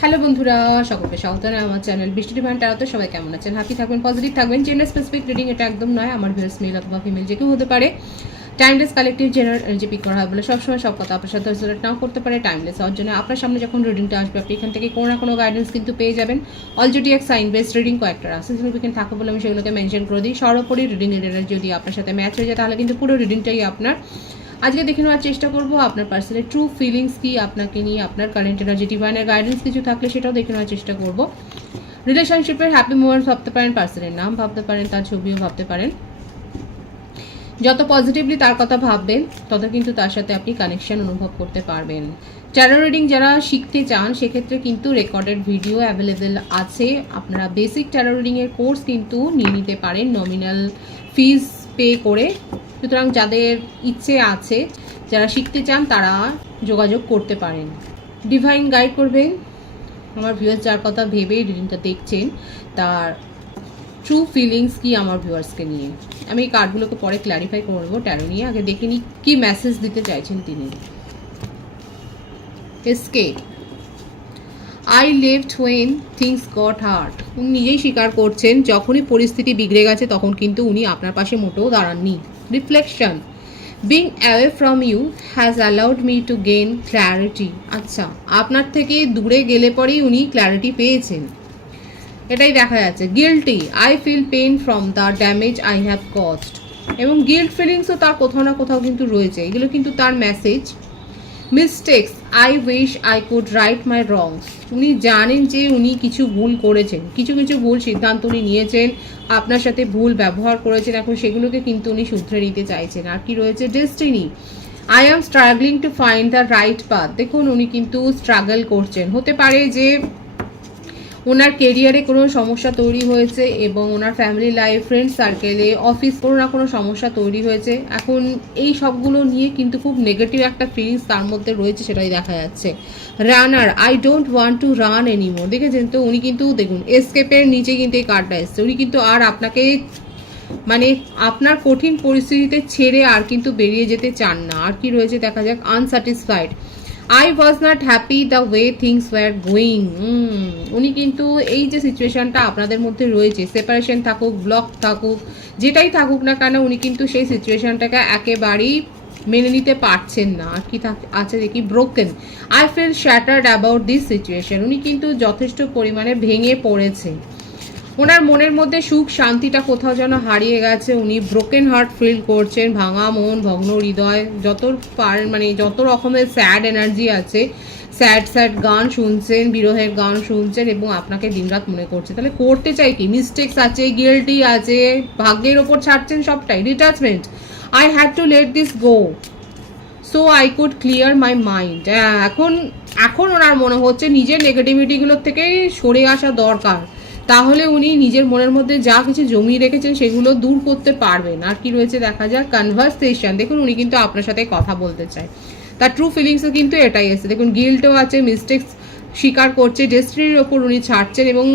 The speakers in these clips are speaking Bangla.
হ্যালো বন্ধুরা, সকলকে স্বাগত জানাই আমার চ্যানেল বৃষ্টি ডিভাইন ট্যারোতে। সবাই কেমন আছেন? হ্যাপি থাকবেন, পজিটিভ থাকবেন। জেন্ডার স্পেসিফিক রিডিং এটা একদম নয়, আমার ভিউয়ার্স মেল অথবা ফিমেল যে কেউ হতে পারে। Timeless collective general energy pick করা হয় বলে সবসময় সব কথা আপনার সাথে রেজোনেট নাও করতে পারে। টাইমলেস হওয়ার জন্য আপনার সামনে যখন রিডিংটা আসবে আপনি এখান থেকে কোনো না কোনো গাইডেন্স কিন্তু পেয়ে যাবেন। অলরেডি এক সাইন বেসড রিডিং কয়েকটা আছে সিগনিফিকেন্ট থাকে বলে আমি সেগুলোকে মেনশন করে দিই। সর্বোপরি রিডিং এর যদি আপনার সাথে ম্যাচ হয়ে যায় তাহলে কিন্তু পুরো রিডিংটাই আপনার। আজকে দেখে নেওয়ার চেষ্টা করব আপনার পার্সনের ট্রু ফিলিংস কি আপনাকে নিয়ে, আপনার কারেন্ট এনার্জি ডিভাইনের গাইডেন্স কিছু থাকলে সেটাও দেখে নেওয়ার চেষ্টা করব। রিলেশনশিপের হ্যাপি মোমেন্টস ভাবতে পারেন, পার্সনের নাম ভাবতে পারেন, তার ছবিও ভাবতে পারেন। যত পজিটিভলি তার কথা ভাববেন তত কিন্তু তার সাথে আপনি কানেকশন অনুভব করতে পারবেন। ট্যারো রিডিং যারা শিখতে চান সেক্ষেত্রে কিন্তু রেকর্ডেড ভিডিও অ্যাভেলেবেল আছে। আপনারা বেসিক ট্যারো রিডিংয়ের কোর্স কিন্তু নিয়ে নিতে পারেন নমিনাল ফিজ পে করে। সুতরাং যাদের ইচ্ছে আছে, যারা শিখতে চান তারা যোগাযোগ করতে পারেন। ডিভাইন গাইড করবেন আমার ভিউয়ার্স যার কথা ভেবে রিডিংটা দেখছেন, তার ট্রু ফিলিংস কি আমার ভিউয়ার্সকে নিয়ে। আমি এই কার্ডগুলোকে পরে ক্ল্যারিফাই করবো ট্যারো নিয়ে, আগে দেখে নিই কী মেসেজ দিতে চাইছেন তিনি। Escape, I left when things goat hard. উনি নিজেই স্বীকার করছেন যখনই পরিস্থিতি বিগড়ে গেছে তখন কিন্তু উনি আপনার পাশে মোটেও দাঁড়াননি। Reflection, being away from you has allowed me to gain clarity. আচ্ছা, আপনার থেকে দূরে গেলে পরেই উনি ক্ল্যারিটি পেয়েছেন, এটাই দেখা যাচ্ছে। Guilty, I feel pain from the damage I have caused. এবং গিল্ট ফিলিংসও তার কোথাও না কোথাও কিন্তু রয়েছে, এগুলো কিন্তু তার message. Mistakes, I wish I could right my wrongs. উনি জানেন যে উনি কিছু ভুল করেছেন, কিছু ভুল সিদ্ধান্ত উনি নিয়েছেন, আপনার সাথে ভুল ব্যবহার করেছেন, এখন সেগুলোকে কিন্তু উনি শুধরে নিতে চাইছেন। আর কি রয়েছে? Destiny, I am struggling to find the right path. দেখুন উনি কিন্তু স্ট্রাগল করছেন, হতে পারে যে ওনার কেরিয়ারে কোনো সমস্যা তৈরি হয়েছে এবং ওনার ফ্যামিলি লাইফ, ফ্রেন্ড সার্কেলে, অফিস কোনো না কোনো সমস্যা তৈরি হয়েছে। এখন এই সবগুলো নিয়ে কিন্তু খুব নেগেটিভ একটা ফিলিংস তার মধ্যে রয়েছে, সেটাই দেখা যাচ্ছে। Runner, I don't want to run anymore. দেখেছেন তো উনি কিন্তু দেখুন এসকেপের নিচে কিন্তু এই কার্ডটা এসছে। উনি কিন্তু আর আপনাকে মানে আপনার কঠিন পরিস্থিতিতে ছেড়ে আর কিন্তু বেরিয়ে যেতে চান না। আর কি রয়েছে দেখা যাক। Unsatisfied, I was not happy the way things were going. উনি কিন্তু এই যে সিচুয়েশনটা আপনাদের মধ্যে রয়েছে, সেপারেশন থাকুক, ব্লক থাকুক, যেটাই থাকুক না কেন, উনি কিন্তু সেই সিচুয়েশনটাকে একেবারেই মেনে নিতে পারছেন না। আর কি আছে দেখি। Broken, I feel shattered about this situation. উনি কিন্তু যথেষ্ট পরিমাণে ভেঙে পড়েছে, ওনার মনের মধ্যে সুখ শান্তিটা কোথাও যেন হারিয়ে গেছে। উনি ব্রোকেন হার্ট ফিল করছেন, ভাঙা মন, ভগ্ন হৃদয়, যত রকমের স্যাড এনার্জি আছে, স্যাড গান শুনছেন, বিরহের গান শুনছেন এবং আপনাকে দিনরাত মনে করছে। তাহলে করতে চাই কি? মিস্টেক্স আছে, গিল্টি আছে, ভাগ্যের ওপর ছাড়ছেন সবটাই। Detachment, I had to let this go so I could clear my mind. এখন ওনার মনে হচ্ছে নিজের নেগেটিভিটিগুলোর থেকে সরে আসা দরকার, তাহলে উনি নিজের মনের মধ্যে যা কিছু জমিয়ে রেখেছেন সেগুলো দূর করতে পারবেন। আর কি রয়েছে দেখা যাক। কনভারসেশন, দেখুন উনি কিন্তু আপনার সাথে কথা বলতে চায়, তার ট্রু ফিলিংসও কিন্তু এটাই এসেছে। দেখুন গিল্টও আছে, মিস্টেক্স স্বীকার করছে, ডেস্টিনির ওপর উনি ছাড়ছেন এবং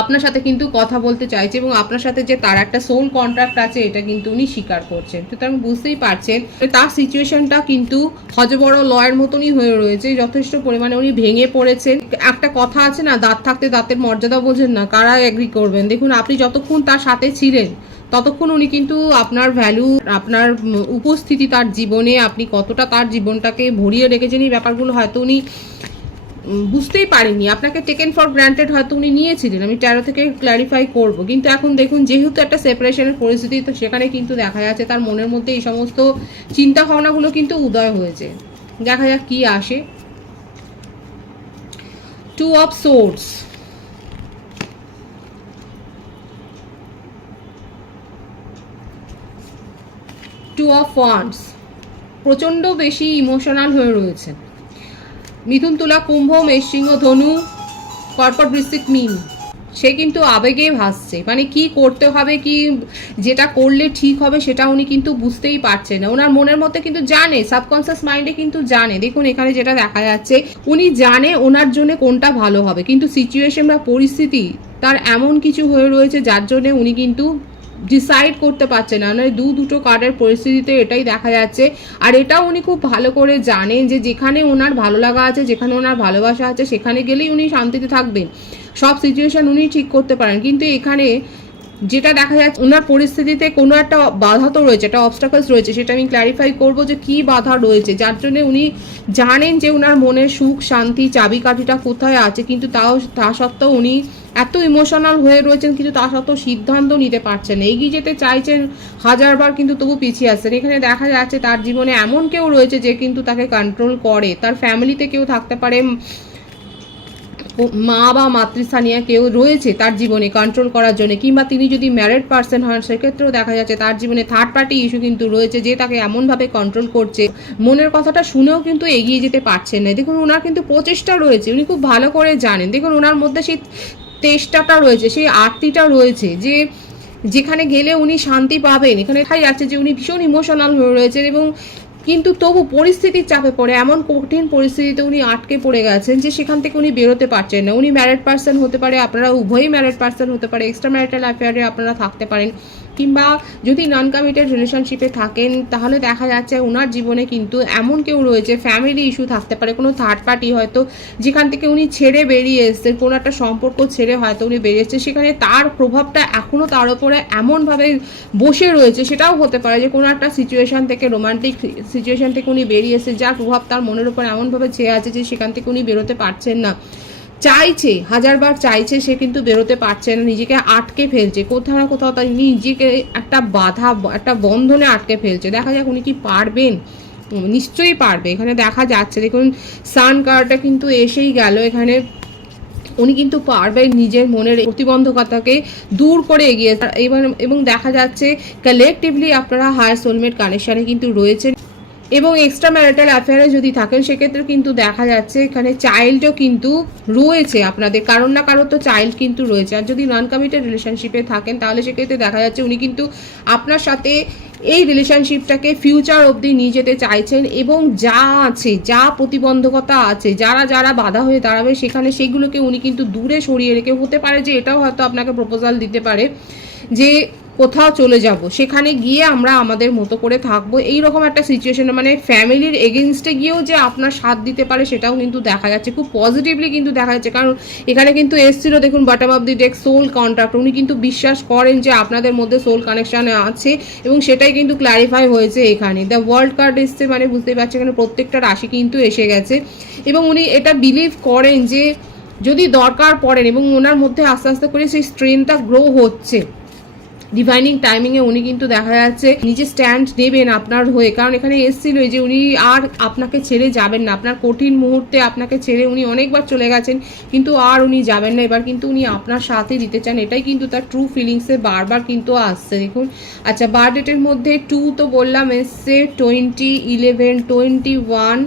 আপনার সাথে কিন্তু কথা বলতে চাইছে এবং আপনার সাথে যে তার একটা সোল কন্ট্রাক্ট আছে এটা কিন্তু উনি স্বীকার করছেন। সুতরাং বুঝতেই পারছেন তার সিচুয়েশনটা কিন্তু হজবড় লয়ের মতনই হয়ে রয়েছে, যথেষ্ট পরিমাণে উনি ভেঙে পড়েছেন। একটা কথা আছে না, দাঁত থাকতে দাঁতের মর্যাদা বোঝেন না, কারা এগ্রি করবেন? দেখুন আপনি যতক্ষণ তার সাথে ছিলেন ততক্ষণ উনি কিন্তু আপনার ভ্যালু, আপনার উপস্থিতি তার জীবনে, আপনি কতটা তার জীবনটাকে ভরিয়ে রেখেছেন এই ব্যাপারগুলো হয়তো উনি বুঝতেই পারিনি। আপনাকে টেকেন ফর গ্রান্টেড হয়তো উনি নিয়েছিলেন, আমি ট্যারো থেকে ক্ল্যারিফাই করব। কিন্তু এখন দেখুন যেহেতু একটা সেপারেশনের পরিস্থিতি, তো সেখানে কিন্তু দেখা যাচ্ছে তার মনের মধ্যে এই সমস্ত চিন্তা ভাবনাগুলো কিন্তু উদয় হয়েছে। দেখা যাক কি আসে। Two of swords, two of wands, প্রচণ্ড বেশি ইমোশনাল হয়ে রয়েছে। মিথুন, তুলা, কুম্ভ, মেষ, সিংহ, ধনু, কর্কট, বৃশ্চিক, মীন, সে কিন্তু আবেগে ভাসছে। মানে কি করতে হবে, কি যেটা করলে ঠিক হবে সেটা উনি কিন্তু বুঝতেই পারছেন না। ওনার মনের মধ্যে কিন্তু জানে, সাবকনসিয়াস মাইন্ডে কিন্তু জানে। দেখুন এখানে যেটা দেখা যাচ্ছে, উনি জানে ওনার জন্য কোনটা ভালো হবে, কিন্তু সিচুয়েশন বা পরিস্থিতি তার এমন কিছু হয়ে রয়েছে যার জন্য উনি কিন্তু ডিসাইড করতে পারছে না, মানে দুটো কার্ডের পরিস্থিতিতে এটাই দেখা যাচ্ছে। আর এটাও উনি খুব ভালো করে জানেন যে যেখানে ওনার ভালো লাগা আছে, যেখানে ওনার ভালোবাসা আছে, সেখানে গেলেই উনি শান্তিতে থাকবেন, সব সিচুয়েশন উনি ঠিক করতে পারেন। কিন্তু এখানে যেটা দেখা যাচ্ছে ওনার পরিস্থিতিতে কোনো একটা বাধা তো রয়েছে, একটা অবস্টাকলস রয়েছে, সেটা আমি ক্ল্যারিফাই করবো যে কি বাধা রয়েছে, যার জন্য উনি জানেন যে ওনার মনের সুখ শান্তি চাবিকাঠিটা কোথায় আছে, কিন্তু তা সত্ত্বেও উনি এত ইমোশনাল হয়ে রয়েছেন, কিন্তু তা সত্ত্বেও সিদ্ধান্ত নিতে পারছেন না, এগিয়ে যেতে চাইছেন হাজারবার, কিন্তু তবু পিছিয়ে আসছেন। এখানে দেখা যাচ্ছে তার জীবনে এমন কেউ রয়েছে যে কিন্তু তাকে কন্ট্রোল করে, তার ফ্যামিলিতে কেউ থাকতে পারে, মা বা মাতৃস্থানীয় কেউ রয়েছে তার জীবনে কন্ট্রোল করার জন্য, কিংবা তিনি যদি ম্যারিড পার্সন হন সেক্ষেত্রেও দেখা যাচ্ছে তার জীবনে থার্ড পার্টি ইস্যু কিন্তু রয়েছে, যে তাকে এমনভাবে কন্ট্রোল করছে, মনের কথাটা শুনেও কিন্তু এগিয়ে যেতে পারছেন না। দেখুন ওনার কিন্তু প্রচেষ্টা রয়েছে, উনি খুব ভালো করে জানেন, দেখুন ওনার মধ্যে সেই চেষ্টাটা রয়েছে, সেই আরতিটা রয়েছে যে যেখানে গেলে উনি শান্তি পাবেন। এখানে দেখা যাচ্ছে যে উনি ভীষণ ইমোশনাল হয়ে রয়েছেন, এবং কিন্তু তবু পরিস্থিতির চাপে পড়ে এমন কঠিন পরিস্থিতিতে উনি আটকে পড়ে গেছেন যে সেখান থেকে উনি বেরোতে পারছেন না। উনি ম্যারিড পার্সন হতে পারে, আপনারা উভয়ই ম্যারিড পার্সন হতে পারে, এক্সট্রা ম্যারিটাল অ্যাফেয়ারে আপনারা থাকতে পারেন, কিংবা যদি নন কমিটেড রিলেশনশিপে থাকেন তাহলে দেখা যাচ্ছে ওনার জীবনে কিন্তু এমন কেউ রয়েছে, ফ্যামিলি ইস্যু থাকতে পারে, কোনো থার্ড পার্টি হয়তো যেখান থেকে উনি ছেড়ে বেরিয়ে এসছেন, কোনো একটা সম্পর্ক ছেড়ে হয়তো উনি বেরিয়ে এসছে, সেখানে তার প্রভাবটা এখনও তার উপরে এমনভাবে বসে রয়েছে। সেটাও হতে পারে যে কোনো একটা সিচুয়েশান থেকে, রোমান্টিক সিচুয়েশান থেকে উনি বেরিয়ে এসে যার প্রভাব তার মনের উপর এমনভাবে ছেয়ে আছে যে সেখান থেকে উনি বেরোতে পারছেন না, চাইছে হাজারবার চাইছে, সে কিন্তু বেরোতে পারছে না, নিজেকে আটকে ফেলছে কোথাও না কোথাও, তাই নিজেকে একটা বাধা, একটা বন্ধনে আটকে ফেলছে। দেখা যাক উনি কি পারবেন, নিশ্চয়ই পারবে। এখানে দেখা যাচ্ছে দেখুন সান কার্ডটা কিন্তু এসেই গেল, এখানে উনি কিন্তু পারবেন নিজের মনের প্রতিবন্ধকতাকে দূর করে এগিয়ে এবং দেখা যাচ্ছে কালেকটিভলি আপনারা হায়ার সোলমেট কানেকশানে কিন্তু রয়েছেন, এবং এক্সট্রা ম্যারিটাল অ্যাফেয়ারে যদি থাকেন সেক্ষেত্রে কিন্তু দেখা যাচ্ছে এখানে চাইল্ডও কিন্তু রয়েছে আপনাদের, কারণ না কারোর তো চাইল্ড কিন্তু রয়েছে। আর যদি নন কমিটেড রিলেশনশিপে থাকেন তাহলে সেক্ষেত্রে দেখা যাচ্ছে উনি কিন্তু আপনার সাথে এই রিলেশনশিপটাকে ফিউচার অবধি নিয়ে যেতে চাইছেন, এবং যা আছে, যা প্রতিবন্ধকতা আছে, যারা বাধা হয়ে দাঁড়াবে সেখানে সেগুলোকে উনি কিন্তু দূরে সরিয়ে রেখে, হতে পারে যে এটাও হয়তো আপনাকে প্রপোজাল দিতে পারে যে কোথাও চলে যাব, সেখানে গিয়ে আমরা আমাদের মতো করে থাকবো, এইরকম একটা সিচুয়েশনে, মানে ফ্যামিলির এগেনস্টে গিয়েও যে আপনার সাথ দিতে পারে সেটাও কিন্তু দেখা যাচ্ছে, খুব পজিটিভলি কিন্তু দেখা যাচ্ছে। কারণ এখানে কিন্তু এসছিল দেখুন bottom of the deck soul contract, উনি কিন্তু বিশ্বাস করেন যে আপনাদের মধ্যে সোল কানেকশানে আছে, এবং সেটাই কিন্তু ক্ল্যারিফাই হয়েছে এখানে। দ্য ওয়ার্ল্ড কার্ড এসছে, মানে বুঝতেই পারছি এখানে প্রত্যেকটা রাশি কিন্তু এসে গেছে, এবং উনি এটা বিলিভ করেন যে যদি দরকার পড়েন, এবং ওনার মধ্যে আস্তে আস্তে করে সেই স্ট্রেংথটা গ্রো হচ্ছে, ডিভাইনিং টাইমিংয়ে উনি কিন্তু দেখা যাচ্ছে নিজে স্ট্যান্ড নেবেন আপনার হয়ে। কারণ এখানে এসেছিল যে উনি আর আপনাকে ছেড়ে যাবেন না, আপনার কঠিন মুহূর্তে আপনাকে ছেড়ে উনি অনেকবার চলে গেছেন, কিন্তু আর উনি যাবেন না, এবার কিন্তু উনি আপনার সাথে দিতে চান, এটাই কিন্তু তার ট্রু ফিলিংসে বারবার কিন্তু আসছে। দেখুন আচ্ছা, বার্থ ডেটের মধ্যে 2 তো বললাম এসছে, 20, 11, 21,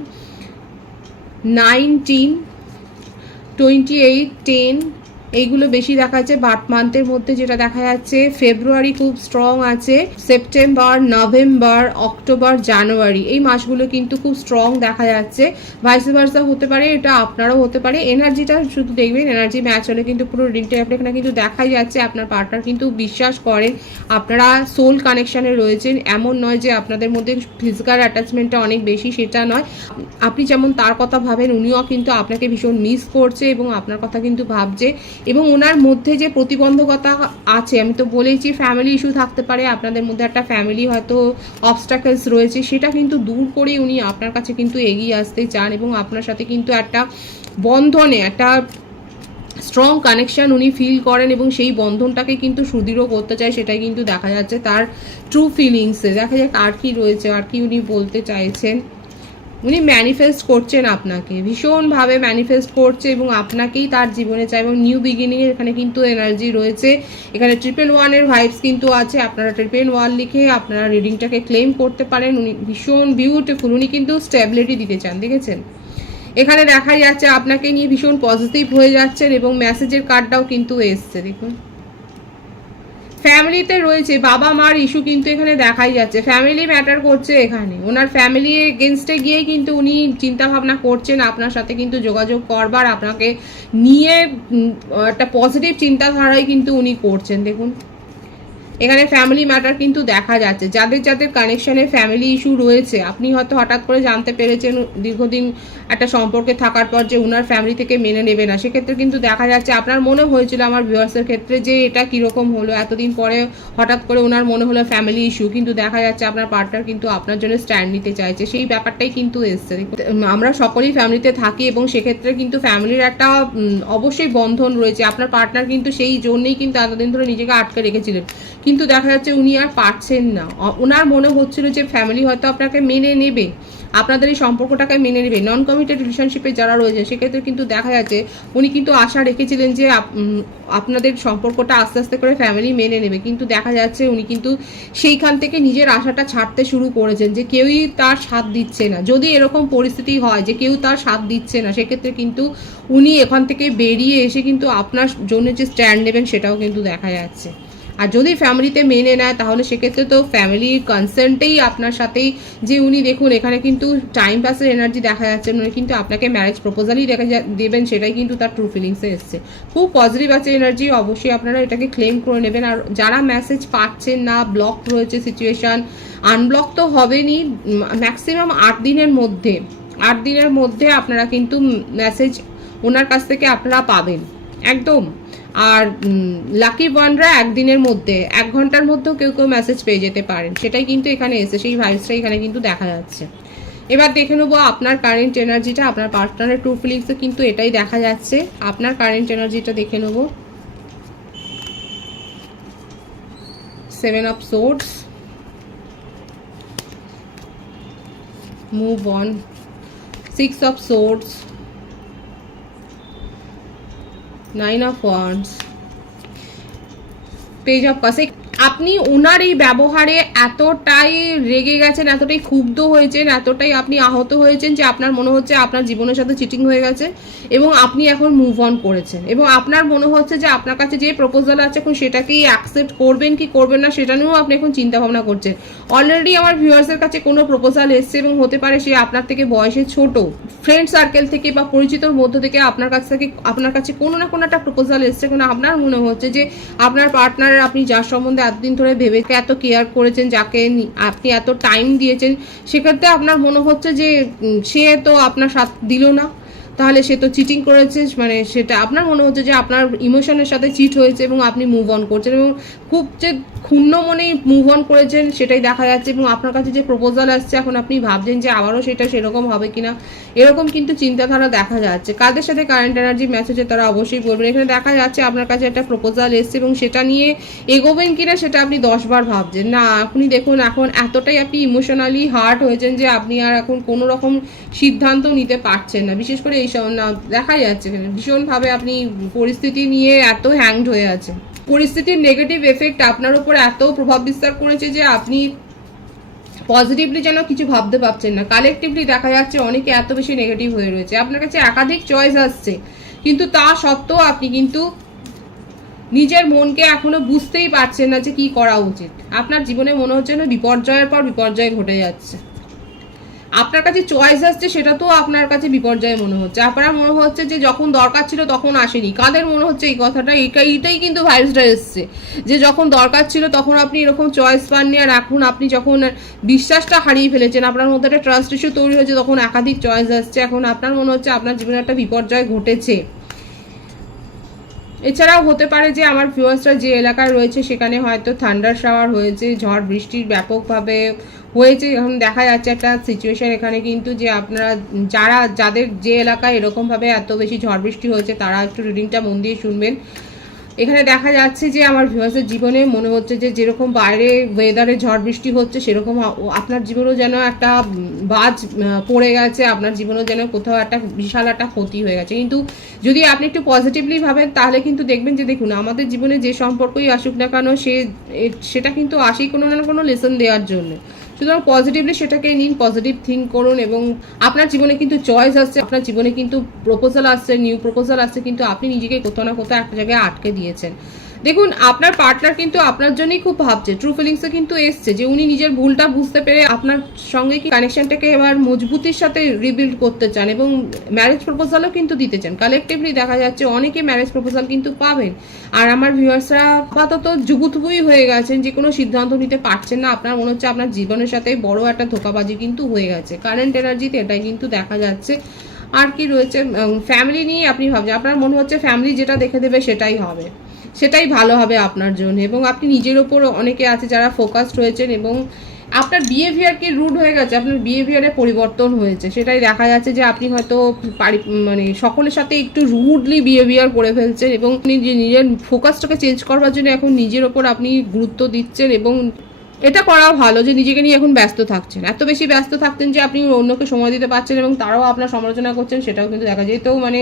19, 28, 10, এইগুলো বেশি দেখা যাচ্ছে। বার্থ মান্থের মধ্যে যেটা দেখা যাচ্ছে ফেব্রুয়ারি খুব স্ট্রং আছে, সেপ্টেম্বর, নভেম্বর, অক্টোবর, জানুয়ারি এই মাসগুলো কিন্তু খুব স্ট্রং দেখা যাচ্ছে। ভাইস ভার্সা হতে পারে, এটা আপনারও হতে পারে। এনার্জিটা শুধু দেখবেন, এনার্জি ম্যাচ হলে কিন্তু পুরো রিডিংটা এখানে কিন্তু দেখাই যাচ্ছে আপনার পার্টনার কিন্তু বিশ্বাস করেন আপনারা সোল কানেকশানে রয়েছেন। এমন নয় যে আপনাদের মধ্যে ফিজিক্যাল অ্যাটাচমেন্টটা অনেক বেশি, সেটা নয়। আপনি যেমন তার কথা ভাবেন উনিও কিন্তু আপনাকে ভীষণ মিস করছে এবং আপনার কথা কিন্তু ভাবছে, এবং ওনার মধ্যে যে প্রতিবন্ধকতা আছে, আমি তো বলেইছি ফ্যামিলি ইস্যু থাকতে পারে, আপনাদের মধ্যে একটা ফ্যামিলি হয়তো অবস্টাকলস রয়েছে, সেটা কিন্তু দূর করে উনি আপনার কাছে কিন্তু এগিয়ে আসতে চান, এবং আপনার সাথে কিন্তু একটা বন্ধনে, একটা স্ট্রং কানেকশান উনি ফিল করেন, এবং সেই বন্ধনটাকে কিন্তু সুদৃঢ় করতে চায়, সেটাই কিন্তু দেখা যাচ্ছে তার ট্রু ফিলিংসে। দেখা যাক আর কি রয়েছে, আর কি উনি বলতে চাইছেন। উনি ম্যানিফেস্ট করছেন আপনাকে, ভীষণভাবে ম্যানিফেস্ট করছে, এবং আপনাকেই তার জীবনে চাই, এবং নিউ বিগিনিংয়ের এখানে কিন্তু এনার্জি রয়েছে। এখানে 111-এর ভাইবস কিন্তু আছে, আপনারা 111 লিখে আপনারা রিডিংটাকে ক্লেম করতে পারেন। উনি ভীষণ বিউটিফুল, উনি কিন্তু স্টেবিলিটি দিতে চান, দেখেছেন এখানে দেখা যাচ্ছে আপনাকে নিয়ে ভীষণ পজিটিভ হয়ে যাচ্ছেন, এবং মেসেজের কার্ডটাও কিন্তু এসছে দেখুন। ফ্যামিলিতে রয়েছে বাবা মার ইস্যু কিন্তু এখানে দেখাই যাচ্ছে, ফ্যামিলি ম্যাটার করছে এখানে, ওনার ফ্যামিলি এগেনস্টে গিয়ে কিন্তু উনি চিন্তা ভাবনা করছেন আপনার সাথে কিন্তু যোগাযোগ করবার, আপনাকে নিয়ে একটা পজিটিভ চিন্তাধারাই কিন্তু উনি করছেন। দেখুন এখানে ফ্যামিলি ম্যাটার কিন্তু দেখা যাচ্ছে, যাদের যাদের কানেকশনে ফ্যামিলি ইস্যু রয়েছে, আপনি হয়তো হঠাৎ করে জানতে পেরেছেন দীর্ঘদিন একটা সম্পর্কে থাকার পর যে উনার ফ্যামিলি থেকে মেনে নেবে না, সেক্ষেত্রে কিন্তু দেখা যাচ্ছে আপনার মনে হয়েছিল আমার ভিউয়ার্সের ক্ষেত্রে যে এটা কীরকম হলো, এতদিন পরে হঠাৎ করে ওনার মনে হলো ফ্যামিলি ইস্যু, কিন্তু দেখা যাচ্ছে আপনার পার্টনার কিন্তু আপনার জন্য স্ট্যান্ড নিতে চাইছে, সেই ব্যাপারটাই কিন্তু এসছে। আমরা সকলেই ফ্যামিলিতে থাকি এবং সেক্ষেত্রে কিন্তু ফ্যামিলির একটা অবশ্যই বন্ধন রয়েছে। আপনার পার্টনার কিন্তু সেই জন্যই কিন্তু এতদিন ধরে নিজেকে আটকে রেখেছিলেন, কিন্তু দেখা যাচ্ছে উনি আর পারছেন না। ওনার মনে হচ্ছিল যে ফ্যামিলি হয়তো আপনাকে মেনে নেবে, আপনাদের এই সম্পর্কটাকে মেনে নেবে। নন কমিটেড রিলেশনশিপে যারা রয়েছে সেক্ষেত্রে কিন্তু দেখা যাচ্ছে উনি কিন্তু আশা রেখেছিলেন যে আপনাদের সম্পর্কটা আস্তে আস্তে করে ফ্যামিলি মেনে নেবে, কিন্তু দেখা যাচ্ছে উনি কিন্তু সেইখান থেকে নিজের আশাটা ছাড়তে শুরু করেছেন যে কেউই তার সাথ দিচ্ছে না। যদি এরকম পরিস্থিতি হয় যে কেউ তার সাথ দিচ্ছে না, সেক্ষেত্রে কিন্তু উনি এখান থেকে বেরিয়ে এসে কিন্তু আপনার জন্য যে স্ট্যান্ড নেবেন সেটাও কিন্তু দেখা যাচ্ছে। আর যদি ফ্যামিলিতে মেনে নেয় তাহলে সেক্ষেত্রে তো ফ্যামিলির কনসেন্টেই আপনার সাথেই যে উনি দেখুন এখানে কিন্তু টাইম পাসের এনার্জি দেখা যাচ্ছে, উনি কিন্তু আপনাকে ম্যারেজ প্রপোজালই দেবেন, সেটাই কিন্তু তার ট্রু ফিলিংসে এসছে। খুব পজিটিভ আছে এনার্জি, অবশ্যই আপনারা এটাকে ক্লেম করে নেবেন। আর যারা মেসেজ পাচ্ছেন না, ব্লক রয়েছে সিচুয়েশান, আনব্লক তো হবেনি, ম্যাক্সিমাম 8 দিনের মধ্যে আপনারা কিন্তু মেসেজ ওনার কাছ থেকে আপনারা পাবেন একদম। আর লাকি ওয়ানরা 1 দিনের মধ্যে, 1 ঘন্টার মধ্যেও কেউ কেউ মেসেজ পেয়ে যেতে পারেন, সেটাই কিন্তু এখানে এসে সেই ভাইবসটা এখানে কিন্তু দেখা যাচ্ছে। এবার দেখে নেবো আপনার কারেন্ট এনার্জিটা, আপনার পার্টনারের ট্রু ফিলিংসে কিন্তু এটাই দেখা যাচ্ছে। আপনার কারেন্ট এনার্জিটা দেখে নেবো। 7 of swords, move on, 6 of swords, 9 of wands, page of cups. আপনি ওনার এই ব্যবহারে এতটাই রেগে গেছেন, এতটাই ক্ষুব্ধ হয়েছেন, এতটাই আপনি আহত হয়েছেন যে আপনার মনে হচ্ছে আপনার জীবনের সাথে চিটিং হয়ে গেছে এবং আপনি এখন মুভ অন করেছেন এবং আপনার মনে হচ্ছে যে আপনার কাছে যে প্রপোজাল আছে এখন সেটাকেই অ্যাকসেপ্ট করবেন কি করবেন না সেটা নিয়েও আপনি এখন চিন্তা ভাবনা করছেন। অলরেডি আমার ভিউয়ার্সের কাছে কোনো প্রপোজাল এসছে এবং হতে পারে সে আপনার থেকে বয়সে ছোট, ফ্রেন্ড সার্কেল থেকে বা পরিচিতর মধ্য থেকে আপনার কাছে কোনো না কোনো একটা প্রপোজাল এসছে। কোনো আপনার মনে হচ্ছে যে আপনার পার্টনার, আপনি যার সম্বন্ধে এতদিন ধরে ভেবে এত কেয়ার করেছেন, যাকে আপনি এত টাইম দিয়েছেন, সেক্ষেত্রে আপনার মনে হচ্ছে যে সে তো আপনার সাথ দিল না, তাহলে সে তো চিটিং করেছে, মানে সেটা আপনার মনে হচ্ছে যে আপনার ইমোশনের সাথে চিট হয়েছে এবং আপনি মুভ অন করছেন এবং খুব যে ক্ষুণ্ণ মনেই মুভ অন করেছেন সেটাই দেখা যাচ্ছে। এবং আপনার কাছে যে প্রপোজাল আসছে এখন আপনি ভাবছেন যে আবারও সেটা সেরকম হবে কিনা, এরকম কিন্তু চিন্তাধারা দেখা যাচ্ছে। কাদের সাথে কারেন্ট এনার্জি মেসেজে তারা অবশ্যই বলবেন। এখানে দেখা যাচ্ছে আপনার কাছে একটা প্রপোজাল এসছে এবং সেটা নিয়ে এগোবেন কিনা সেটা আপনি 10 বার ভাবছেন না। আপনি দেখুন এখন এতটাই আপনি ইমোশনালি হার্ট হয়েছেন যে আপনি আর এখন কোনো রকম সিদ্ধান্ত নিতে পারছেন না। বিশেষ করে এইসব না দেখা যাচ্ছে ভীষণভাবে আপনি পরিস্থিতি নিয়ে এত হ্যাংড হয়ে আছেন। পরিস্থিতির নেগেটিভ এফেক্ট আপনার উপর এত প্রভাব বিস্তার করেছে যে আপনি পজিটিভলি যেন কিছু ভাবতে পারছেন না। কালেকটিভলি দেখা যাচ্ছে অনেকে এত বেশি নেগেটিভ হয়ে রয়েছে, আপনার কাছে একাধিক চয়েস আসছে, কিন্তু তা সত্ত্বেও আপনি কিন্তু নিজের মনকে এখনো বুঝতেই পারছেন না যে কি করা উচিত। আপনার জীবনে মনে হচ্ছে না বিপর্যয়ের পর বিপর্যয় ঘটে যাচ্ছে। আপনার কাছে চয়েস আসছে সেটা তো আপনার কাছে বিপর্যয় মনে হচ্ছে। আপনার মনে হচ্ছে যে যখন দরকার ছিল তখন আসেনি। কাদের মনে হচ্ছে এই কথাটা? এইটাই কিন্তু ভাইবসটা এসছে যে যখন দরকার ছিল তখন আপনি এরকম চয়েস পাননি, আর এখন আপনি যখন বিশ্বাসটা হারিয়ে ফেলেছেন, আপনার মধ্যে একটা ট্রাস্ট ইস্যু তৈরি হয়েছে, তখন একাধিক চয়েস আসছে। এখন আপনার মনে হচ্ছে আপনার জীবনে একটা বিপর্যয় ঘটেছে। এছাড়াও হতে পারে যে আমার ভিউয়ার্সরা যে এলাকায় রয়েছে সেখানে হয়তো থান্ডার শাওয়ার হয়েছে, ঝড় বৃষ্টির ব্যাপকভাবে হয়েছে। এখন দেখা যাচ্ছে একটা সিচুয়েশন এখানে কিন্তু যে আপনারা যাদের যে এলাকায় এরকমভাবে এত বেশি ঝড় বৃষ্টি হয়েছে তারা একটু রিডিংটা মন দিয়ে শুনবেন। এখানে দেখা যাচ্ছে যে আমার ভিউয়ার্সের জীবনে মনে হচ্ছে যে যেরকম বাইরে ওয়েদারে ঝড় বৃষ্টি হচ্ছে সেরকম আপনার জীবনেও যেন একটা বাজ পড়ে গেছে, আপনার জীবনেও যেন কোথাও একটা বিশাল একটা ক্ষতি হয়ে গেছে। কিন্তু যদি আপনি একটু পজিটিভলি ভাবেন তাহলে কিন্তু দেখবেন যে দেখুন আমাদের জীবনে যে সম্পর্কই আসুক না কেন সেটা কিন্তু আসেই কোনো না কোনো লেসন দেওয়ার জন্য। সুতরাং পজিটিভলি সেটাকে নিন, পজিটিভ থিঙ্ক করুন এবং আপনার জীবনে কিন্তু চয়েস আসছে, আপনার জীবনে কিন্তু প্রপোজাল আসছে, নিউ প্রপোজাল আসছে, কিন্তু আপনি নিজেকে কোথাও না কোথাও একটা জায়গায় আটকে দিয়েছেন। দেখুন আপনার পার্টনার কিন্তু আপনার জন্যই খুব ভাবছে, ট্রু ফিলিংসে কিন্তু এসছে যে উনি নিজের ভুলটা বুঝতে পেরে আপনার সঙ্গে কি কানেকশনটাকে এবার মজবুতির সাথে রিবিল্ড করতে চান এবং ম্যারেজ প্রপোজালও কিন্তু দিতে চান। কালেকটিভলি দেখা যাচ্ছে অনেকে ম্যারেজ প্রপোজাল কিন্তু পাবেন। আর আমার ভিউয়ার্সরা আপাতত জুবুথুবুই হয়ে গেছেন, যে কোনো সিদ্ধান্ত নিতে পারছেন না। আপনার মনে হচ্ছে আপনার জীবনের সাথে বড় একটা ধোঁকাবাজি কিন্তু হয়ে গেছে, কারেন্ট এনার্জিতে এটাই কিন্তু দেখা যাচ্ছে। আর কি রয়েছে, ফ্যামিলি নিয়ে আপনি ভাবছেন, আপনার মনে হচ্ছে ফ্যামিলি যেটা দেখে দেবে সেটাই হবে, সেটাই ভালো হবে আপনার জন্য। এবং আপনি নিজের ওপর অনেকে আছে যারা ফোকাসড হয়েছেন এবং আপনার বিহেভিয়ার কি রুড হয়ে গেছে, আপনার বিহেভিয়ারে পরিবর্তন হয়েছে, সেটাই দেখা যাচ্ছে যে আপনি হয়তো মানে সকলের সাথে একটু রুডলি বিহেভিয়ার করে ফেলছেন এবং নিজের ফোকাসটাকে চেঞ্জ করবার জন্য এখন নিজের ওপর আপনি গুরুত্ব দিচ্ছেন। এবং এটা করা ভালো যে নিজেকে নিয়ে এখন ব্যস্ত থাকছেন, এত বেশি ব্যস্ত থাকতেন যে আপনি অন্যকে সময় দিতে পারছেন এবং তারাও আপনার সমালোচনা করছেন, সেটাও কিন্তু দেখা যায়। তো মানে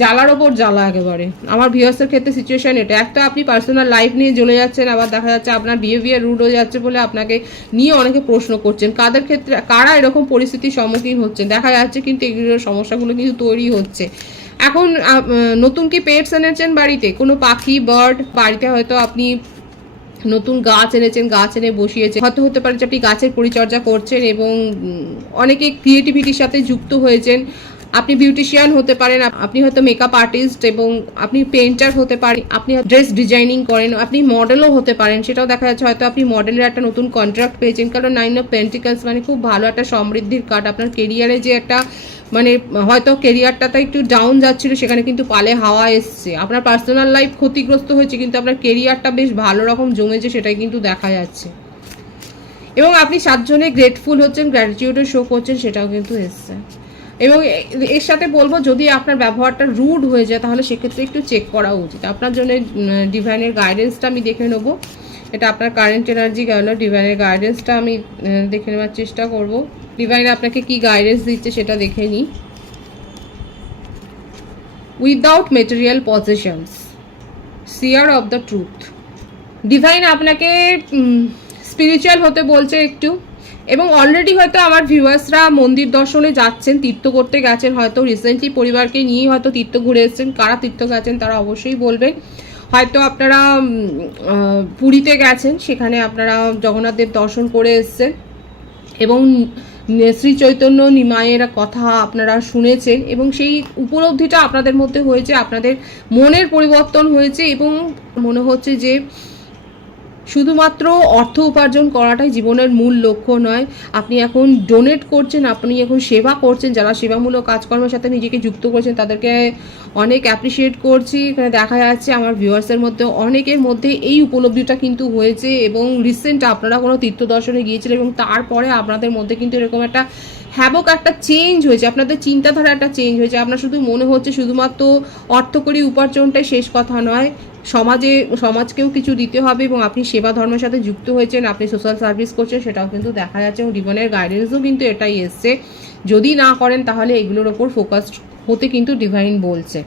জ্বালার ওপর জ্বালা একেবারে আমার ভিউয়ার্সের ক্ষেত্রে সিচুয়েশন এটা। একটা আপনি পার্সোনাল লাইফ নিয়ে চলে যাচ্ছেন, আবার দেখা যাচ্ছে আপনার বিহেভিয়ার রুড হয়ে যাচ্ছে বলে আপনাকে নিয়ে অনেকে প্রশ্ন করছেন। কাদের ক্ষেত্রে কারা এরকম পরিস্থিতির সম্মুখীন হচ্ছেন দেখা যাচ্ছে, কিন্তু এগুলোর সমস্যাগুলো কিন্তু তৈরি হচ্ছে। এখন নতুন কি পেটস এনেছেন বাড়িতে, কোনো পাখি বার্ড বাড়িতে, হয়তো আপনি নতুন গাছ এনেছেন, গাছ এনে বসিয়েছেন, হয়তো হতে পারে যে আপনি গাছের পরিচর্যা করছেন এবং অনেকে ক্রিয়েটিভিটির সাথে যুক্ত হয়েছেন। আপনি বিউটিশিয়ান হতে পারেন, আপনি হয়তো মেকআপ আর্টিস্ট এবং আপনি পেন্টার হতে পারেন, আপনি ড্রেস ডিজাইনিং করেন, আপনি মডেলও হতে পারেন, সেটাও দেখা যাচ্ছে। হয়তো আপনি মডেলের একটা নতুন কন্ট্রাক্ট পেয়েছেন, কারণ 9 অফ পেন্টিকলস মানে খুব ভালো একটা সমৃদ্ধির কার্ড। আপনার কেরিয়ারে যে একটা মানে হয়তো কেরিয়ারটাতে একটু ডাউন যাচ্ছিল, সেখানে কিন্তু পালে হাওয়া এসছে। আপনার পার্সোনাল লাইফ ক্ষতিগ্রস্ত হয়েছে, কিন্তু আপনার কেরিয়ারটা বেশ ভালো রকম জমেছে, সেটাই কিন্তু দেখা যাচ্ছে। এবং আপনি 7 জনে গ্রেটফুল হচ্ছেন, গ্র্যাটিটিউডও শো করছেন, সেটাও কিন্তু এসছে। এবং এর সাথে বলবো, যদি আপনার ব্যবহারটা রুড হয়ে যায় তাহলে সেক্ষেত্রে একটু চেক করা উচিত। আপনার জন্য ডিভাইনের গাইডেন্সটা আমি দেখে নেবো। এটা আপনার কারেন্ট এনার্জি গেল, ডিভাইনের গাইডেন্সটা আমি দেখে নেওয়ার চেষ্টা করব। ডিভাইন আপনাকে কি গাইডেন্স দিচ্ছে সেটা দেখে নিই। Without material possessions, seer of the truth. Divine আপনাকে স্পিরিচুয়াল হতে বলছে একটু, এবং অলরেডি হয়তো আমার ভিউয়ার্সরা মন্দির দর্শনে যাচ্ছেন, তীর্থ করতে গেছেন, হয়তো রিসেন্টলি পরিবারকে নিয়েই হয়তো তীর্থ ঘুরে এসেছেন। কারা তীর্থ গেছেন তারা অবশ্যই বলবেন। হয়তো আপনারা পুরীতে গেছেন, সেখানে আপনারা জগন্নাথ দেব দর্শন করে এসেছেন এবং শ্রী চৈতন্য নিমায়ের কথা আপনারা শুনেছেন এবং সেই উপলব্ধিটা আপনাদের মধ্যে হয়েছে, আপনাদের মনের পরিবর্তন হয়েছে এবং মনে হচ্ছে যে শুধুমাত্র অর্থ উপার্জন করাটাই জীবনের মূল লক্ষ্য নয়। আপনি এখন ডোনেট করছেন, আপনি এখন সেবা করছেন, যারা সেবামূলক কাজকর্মের সাথে নিজেকে যুক্ত করছেন তাদেরকে অনেক অ্যাপ্রিসিয়েট করছি। এখানে দেখা যাচ্ছে আমার ভিউয়ার্সের মধ্যে অনেকের মধ্যে এই উপলব্ধিটা কিন্তু হয়েছে এবং রিসেন্ট আপনারা কোনো তীর্থ দর্শনে গিয়েছিলেন এবং তারপরে আপনাদের মধ্যে কিন্তু এরকম একটা হ্যাবক একটা চেঞ্জ হয়েছে, আপনাদের চিন্তাধারা একটা চেঞ্জ হয়েছে। আপনার শুধু মনে হচ্ছে শুধুমাত্র অর্থকরী উপার্জনটাই শেষ কথা নয়, সমাজকেও কিছু দিতে হবে এবং আপনি সেবা ধর্মের সাথে যুক্ত হয়েছেন, আপনি সোশ্যাল সার্ভিস করছেন, সেটাও কিন্তু দেখা যাচ্ছে। এবং ডিভাইনের গাইডেন্সও কিন্তু এটাই এসছে, যদি না করেন তাহলে এগুলোর ওপর ফোকাস হতে কিন্তু ডিভাইন বলছে।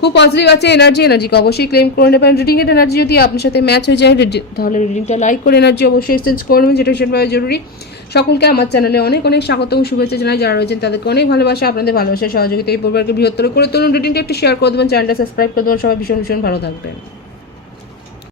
খুব পজিটিভ আছে এনার্জিকে অবশ্যই ক্লেম করে নেবেন। রিডিংয়ের এনার্জি যদি আপনার সাথে ম্যাচ হয়ে যায় তাহলে রিডিংটা লাইক করে এনার্জি অবশ্যই এক্সচেঞ্জ করে নেবেন, যেটা সেভাবে জরুরি। সকলকে আমার চ্যানেলে অনেক অনেক স্বাগত ও শুভেচ্ছা জানাই। যারা রয়েছেন তাদেরকে অনেক ভালোবাসা, আপনাদের ভালোবাসা সহযোগিতা এই পরিবারকে বৃহত্তর করে তুলুন। রিডিংটা একটু শেয়ার করে দেবেন, চ্যানেলটা সাবস্ক্রাইব করে দেবেন। সবাই ভীষণ ভীষণ ভালো থাকবেন।